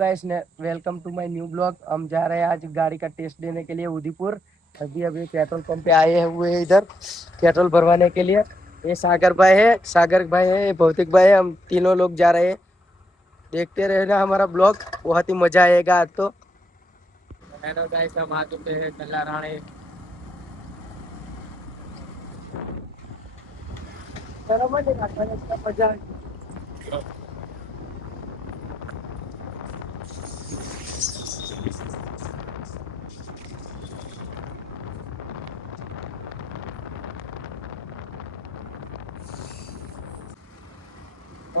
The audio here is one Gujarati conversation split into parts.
गाइस ने welcome to my new blog. हम जा रहे हैं आज गाड़ी का टेस्ट देने के लिए उदयपुर। अभी अभी पेट्रोल पंप पे आए हुए हैं इधर पेट्रोल भरवाने के लिए। ये सागर भाई है, ये भौतिक भाई है, हम तीनों लोग जा रहे हैं। देखते रहना हमारा ब्लॉग, बहुत ही मजा आएगा आज तो। हेलो गाइस, हम आ चुके हैं कल्लाराणे। मजा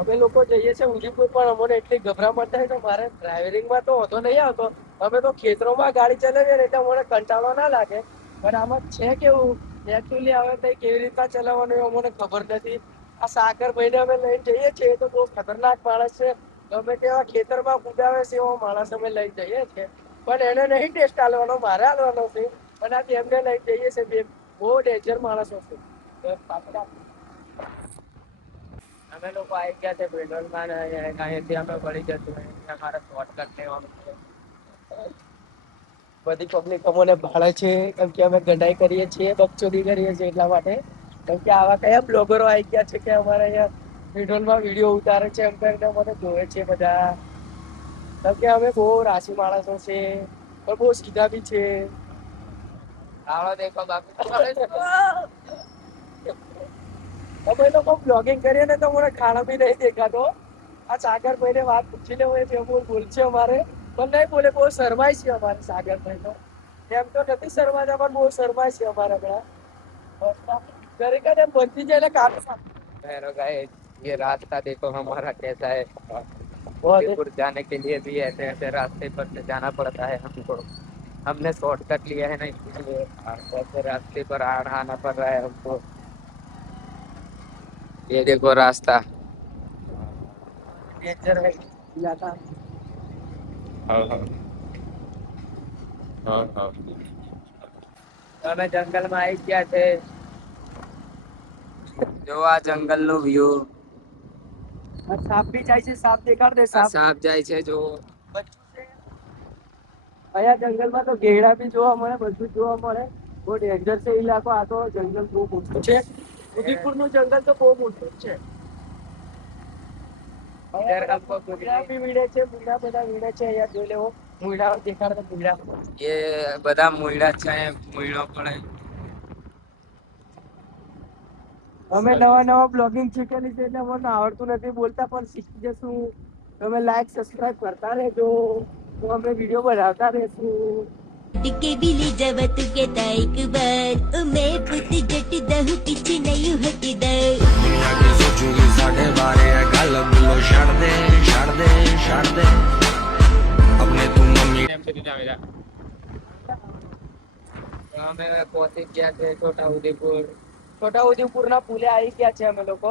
અમે લોકો જઈએ છીએ ઉદયપુર, પણ અમને એટલી ગભરામણ થાય તો મારે ડ્રાઇવિંગમાં તો વાંધો નહીં આવતો। અમે તો ખેતરોમાં ગાડી ચલાવીએ ને એટલે મને કંટાળો ના લાગે, પણ આમાં છે કેવું એકચ્યુઅલી હવે તો કેવી રીતના ચલાવવાનું એ મને ખબર નથી। આ સાગર ભાઈને અમે લઈને જઈએ છીએ તો બહુ ખતરનાક માણસ છે, ગમે તેવા ખેતરમાં કુદાવે છે એવો માણસ અમે લઈને જઈએ છીએ। પણ એને નહીં ટેસ્ટ આલવાનો, મારે આલવાનો છે। અને આ તેમને લઈને જઈએ છીએ, બે બહુ ડેન્જર માણસો છે। અમે લોકો આવી ગયા છે પેટ્રોલમાં, અહીંયાથી અમે વળી જશું, અમારે શોર્ટકટ લેવાનું છે। બધી પબ્લિક અમને ભાળે છે કેમ કે અમે ગંડાઈ કરીએ છીએ, બકચોદી કરીએ છીએ, એટલા માટે। કેમ કે આવા કયા બ્લોગરો આવી ગયા છે કે અમારે અહીંયા પેટ્રોલમાં વિડીયો ઉતારે છે, એમ કરીને મને જોવે છે બધા। કેમ કે અમે બહુ રાશિ માણસો છે, પણ બહુ સીધા બી છે। આવા દેખો બાપુ, અમે લોકો બ્લોગિંગ કરીએ ને તો મને ખાણો બી નહીં દેખાતો। આ સાગર ભાઈને વાત પૂછી લેવું, એ બોલ છે અમારે, પણ નહીં બોલે, બહુ શરમાય છે અમારે સાગર ભાઈ તો। એમ તો નથી શરમાતા, પણ બહુ શરમાય છે અમારે હમણાં। દરેક એમ બનતી જાય એટલે કામ हेलो गाइस, ये रास्ता देखो हमारा कैसा है। उदयपुर जाने के लिए भी ऐसे ऐसे रास्ते पर से जाना पड़ता है हमको। हमने शॉर्टकट लिया है ना, इसलिए ऐसे रास्ते पर आना पड़ रहा है हमको। ये देखो रास्ता डेंजर है इलाका। हाँ हाँ हाँ हाँ। અમે જંગલમાં આવી ગયા છે, જો આ જંગલનો વ્યૂ। આ સાપ બી જાય છે, સાપ દેખાડ દે, સાપ જાય છે જો। અહીંયા જંગલમાં તો ઘેડા બી જોવા મળે, બધું જોવા મળે। બહુ ડેન્જર છે ઇલાકો, આ તો જંગલ બહુ મોટું છે। ઉદયપુરનું જંગલ તો બહુ મોટું છે। મુયડા બી વીણે છે, મુયડા બધા વીણે છે, અહીંયા જોઈ લેવો। મુયડા દેખાડ દે, મુયડા, એ બધા મુયડા છે, મુયડો પડે। અમે નવા નવા બ્લોગિંગ શીખેલી છે એટલે મને આવડતું નથી બોલતા, પણ શીખી જશું। તમે લાઈક સબસ્ક્રાઇબ કરતા રહેજો, તો અમે વિડીયો બનાવતા રહેશું। के बिली जब तू कहता एक बार ओ मैं पुत जट दहु पीछे नहीं हटदा। दुनिया की सोचूगी 12:30 है, गल बिलो छड़ दे अपने तू मम्मी અમે પહોંચી ગયા છે છોટા ઉદેપુર ના પુલે આવી ગયા છે અમે લોકો।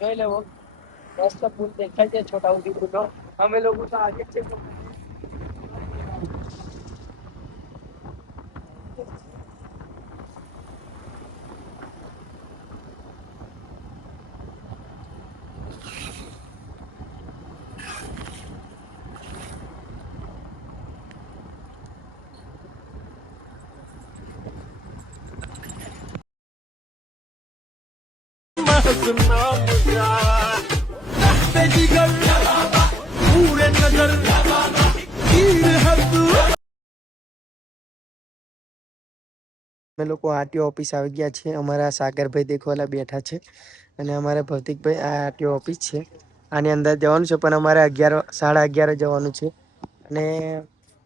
જોઈ લેવો, મસ્ત પુલ દેખાય છે છોટા ઉદેપુર નો। અમે લોકો તો આગે છે। અમે લોકો આરટીઓ ઓફિસ આવી ગયા છે। અમારા સાગરભાઈ દેખવાલા બેઠા છે અને અમારા ભૌતિકભાઈ, આ આરટીઓ ઓફિસ છે। આની અંદર જવાનું છે, પણ અમારે 11:30 જવાનું છે। અને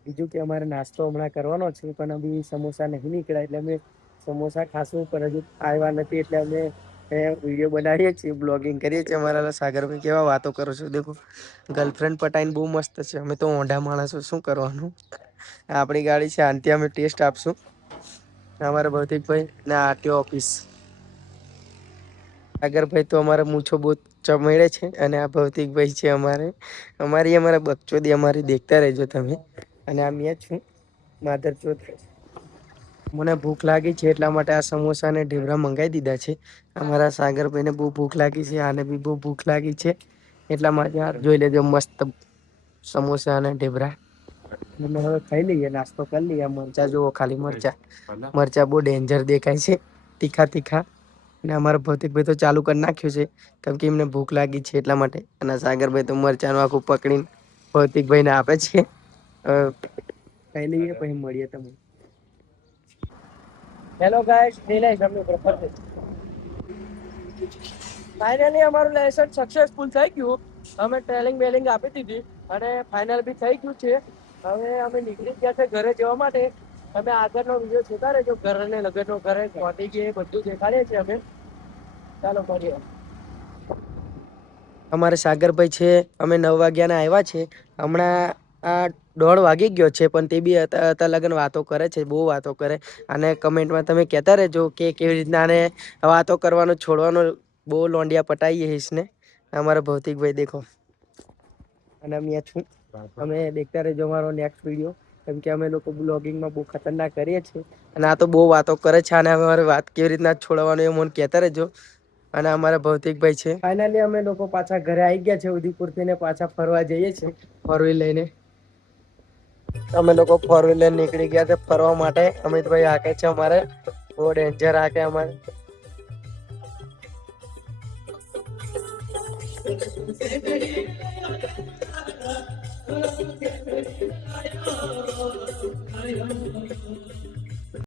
બીજું કે અમારે નાસ્તો હમણાં કરવાનો છે, પણ અભી સમોસા નહીં નીકળ્યા એટલે અમે સમોસા ખાશું, પણ હજુ આવ્યા નથી એટલે અમે વિડીયો બનાવીએ છીએ, બ્લોગિંગ કરીએ છીએ। અમારા સાગરભાઈ કેવા વાતો કરો છો, દેખો ગર્લફ્રેન્ડ પટાઈને બહુ મસ્ત છે। અમે તો ઓંઢા માણસો, શું કરવાનું, આપણી ગાડી છે, આનથી અમે ટેસ્ટ આપશું। અમારા ભૌતિકભાઈ ને આરટીઓ ઓફિસ। સાગરભાઈ તો અમારા મૂછો બહુ ચમેડે છે, અને આ ભૌતિકભાઈ છે અમારા બકચોદી અમારી દેખતા રહેજો તમે। અને આ મેં છું માધરચોદ। મને ભૂખ લાગી છે એટલા માટે આ સમોસા ને ઢેવરા મંગાવી દીધા છે। અમારા સાગરભાઈને બહુ ભૂખ લાગી છે, આને બી બહુ ભૂખ લાગી છે, એટલા માટે જોઈ લેજો મસ્ત સમોસા અને ઢેબરા. અમે હવે ખાઈ લઈએ, નાસ્તો કરી લઈએ. મરચા જુઓ, ખાલી મરચા બહુ ડેન્જર દેખાય છે, તીખા તીખા. અને અમારા ભૌતિકભાઈ તો ચાલુ કરી નાખ્યું છે, કેમ કે એમને ભૂખ લાગી છે એટલા માટે. અને સાગરભાઈ તો મરચાનું આખું પકડીને ભૌતિકભાઈને આપે છે. ખાઈ લઈએ પછી મળીએ તમને. હેલો ગાઈસ, ફાઇનલી અમારું લાયસન્સ સક્સેસફુલ થઈ ગયું. અમે ટ્રેલિંગ બેલિંગ આપી દીધી અને ફાઇનલ બી થઈ ગયું છે. હવે અમે નીકળી ગયા છે ઘરે જવા માટે. તમે આગળનો વિડીયો જોતા રહેજો. ઘર અને લગ્નનો ઘરે પહોંચી ગયે બધું દેખાડીએ છીએ અમે. ચાલો મળીએ. અમારે સાગરભાઈ છે, અમે 9 વાગ્યાના આવ્યા છે. હમણાં આ 1:30 વાગી ગયો છે, પણ તે બી હતા લગન વાતો કરે છે, બહુ વાતો કરે. અને કમેન્ટમાં તમે કહેતા રહેજો કે કેવી રીતના આને વાતો કરવાનું છોડવાનું. બહુ લોંડિયા પટાઈએ હિસને. અમારા ભૌતિકભાઈ દેખો. અને અમે છું, અમે દેખતા રહેજો અમારો નેક્સ્ટ વિડીયો. કેમ કે અમે લોકો બ્લોગિંગમાં બહુ ખતરનાક કરીએ છીએ. અને આ તો બહુ વાતો કરે છે. અને અમારે વાત કેવી રીતના છોડવાનું એ મને કહેતા રહેજો. અને અમારા ભૌતિકભાઈ છે. ફાઇનલી અમે લોકો પાછા ઘરે આવી ગયા છે ઉદયપુરથી ને. પાછા ફરવા જઈએ છીએ ફોર વ્હીલ લઈને. અમે લોકો ફોર વ્હીલર લઈને નીકળી ગયા છે ફરવા માટે. અમિતભાઈ હાકે છે અમારે, બહુ ડેન્જર હાકે અમારે.